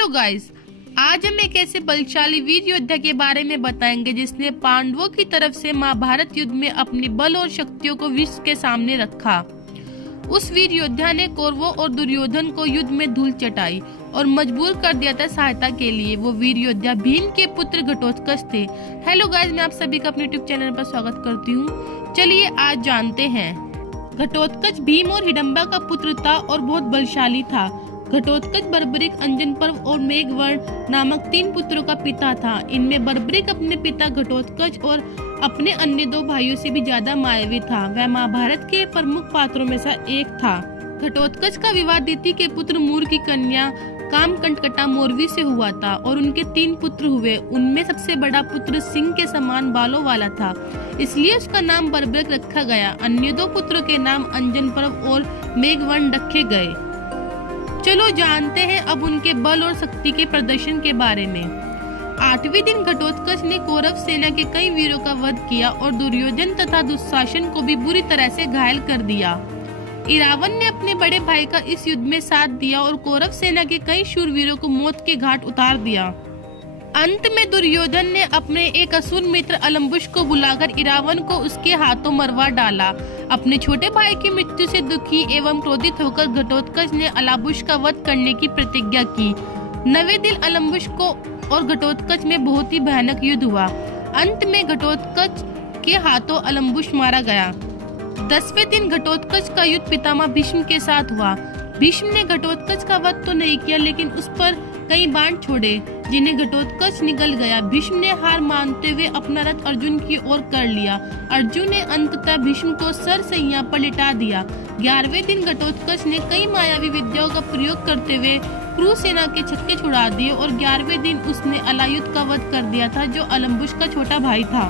Hello guys, आज हम एक ऐसे बलशाली वीर योद्धा के बारे में बताएंगे जिसने पांडवों की तरफ से महाभारत युद्ध में अपनी बल और शक्तियों को विश्व के सामने रखा। उस वीर योद्धा ने कौरवों और दुर्योधन को युद्ध में धूल चटाई और मजबूर कर दिया था सहायता के लिए। वो वीर योद्धा भीम के पुत्र घटोत्कच थे। हेलो गाइस, मैं आप सभी का अपने यूट्यूब चैनल पर स्वागत करती हूँ। चलिए आज जानते हैं। घटोत्कच भीम और हिडम्बा का पुत्र था और बहुत बलशाली था। घटोत्कच बर्बरिक, अंजनपर्व और मेघवर्ण नामक 3 पुत्रों का पिता था। इनमें बर्बरिक अपने पिता घटोत्कच और अपने अन्य 2 भाइयों से भी ज्यादा मायावी था। वह महाभारत के प्रमुख पात्रों में से एक था। घटोत्कच का विवाह दिति के पुत्र मूर की कन्या कामकंटकटा मोरवी से हुआ था और उनके 3 पुत्र हुए। उनमें सबसे बड़ा पुत्र सिंह के समान बालों वाला था, इसलिए उसका नाम बर्बरिक रखा गया। अन्य 2 पुत्रों के नाम अंजनपर्व और मेघवर्ण रखे गए। चलो जानते हैं अब उनके बल और शक्ति के प्रदर्शन के बारे में। 8वें दिन घटोत्कच ने कौरव सेना के कई वीरों का वध किया और दुर्योधन तथा दुशासन को भी बुरी तरह से घायल कर दिया। इरावन ने अपने बड़े भाई का इस युद्ध में साथ दिया और कौरव सेना के कई शूरवीरों को मौत के घाट उतार दिया। अंत में दुर्योधन ने अपने एक असुर मित्र अलम्बुश को बुलाकर इरावन को उसके हाथों मरवा डाला। अपने छोटे भाई की मृत्यु से दुखी एवं क्रोधित होकर घटोत्कच ने अलम्बुश का वध करने की प्रतिज्ञा की। 9वें दिन अलम्बुश को और घटोत्कच में बहुत ही भयानक युद्ध हुआ। अंत में घटोत्कच के हाथों अलम्बुश मारा गया। 10वें दिन घटोत्कच का युद्ध पितामह भीष्म के साथ हुआ। भीष्म ने घटोत्कच का वध तो नहीं किया, लेकिन उस पर कई बाण छोड़े जिन्हें घटोत्कच निगल गया। भीष्म ने हार मानते हुए अपना रथ अर्जुन की ओर कर लिया। अर्जुन ने अंततः भीष्म को सर से यहाँ पर लिटा दिया। 11वें दिन घटोत्कच ने कई मायावी विद्याओं का प्रयोग करते हुए कुरु सेना के छक्के छुड़ा दिए और 11वें दिन उसने अलायुध का वध कर दिया था, जो अलम्बुश का छोटा भाई था।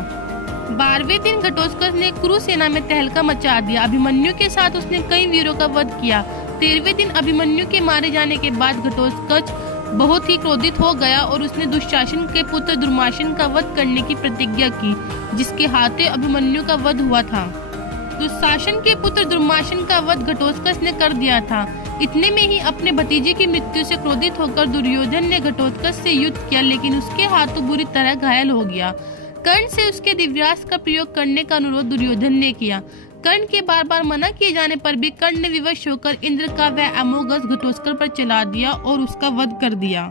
12वें दिन घटोत्कच ने कुरु सेना में तहलका मचा दिया। अभिमन्यु के साथ उसने कई वीरों का वध किया। 13वें दिन अभिमन्यु के मारे जाने के बाद घटोत्कच बहुत ही क्रोधित हो गया और उसने दुशासन के पुत्र दुर्माशन का वध करने की प्रतिज्ञा की, जिसके हाथे अभिमन्यु का वध हुआ था। दुशासन के पुत्र दुर्माशन का वध घटोत्कच ने कर दिया था। इतने में ही अपने भतीजे की मृत्यु से क्रोधित होकर दुर्योधन ने घटोत्कच से युद्ध किया, लेकिन उसके हाथों बुरी तरह घायल हो गया। कर्ण से उसके दिव्यास्त्र का प्रयोग करने का अनुरोध दुर्योधन ने किया। कर्ण के बार बार मना किए जाने पर भी कर्ण ने विवश होकर इंद्र का वह अमोघ अस्त्र घटोत्कच पर चला दिया और उसका वध कर दिया।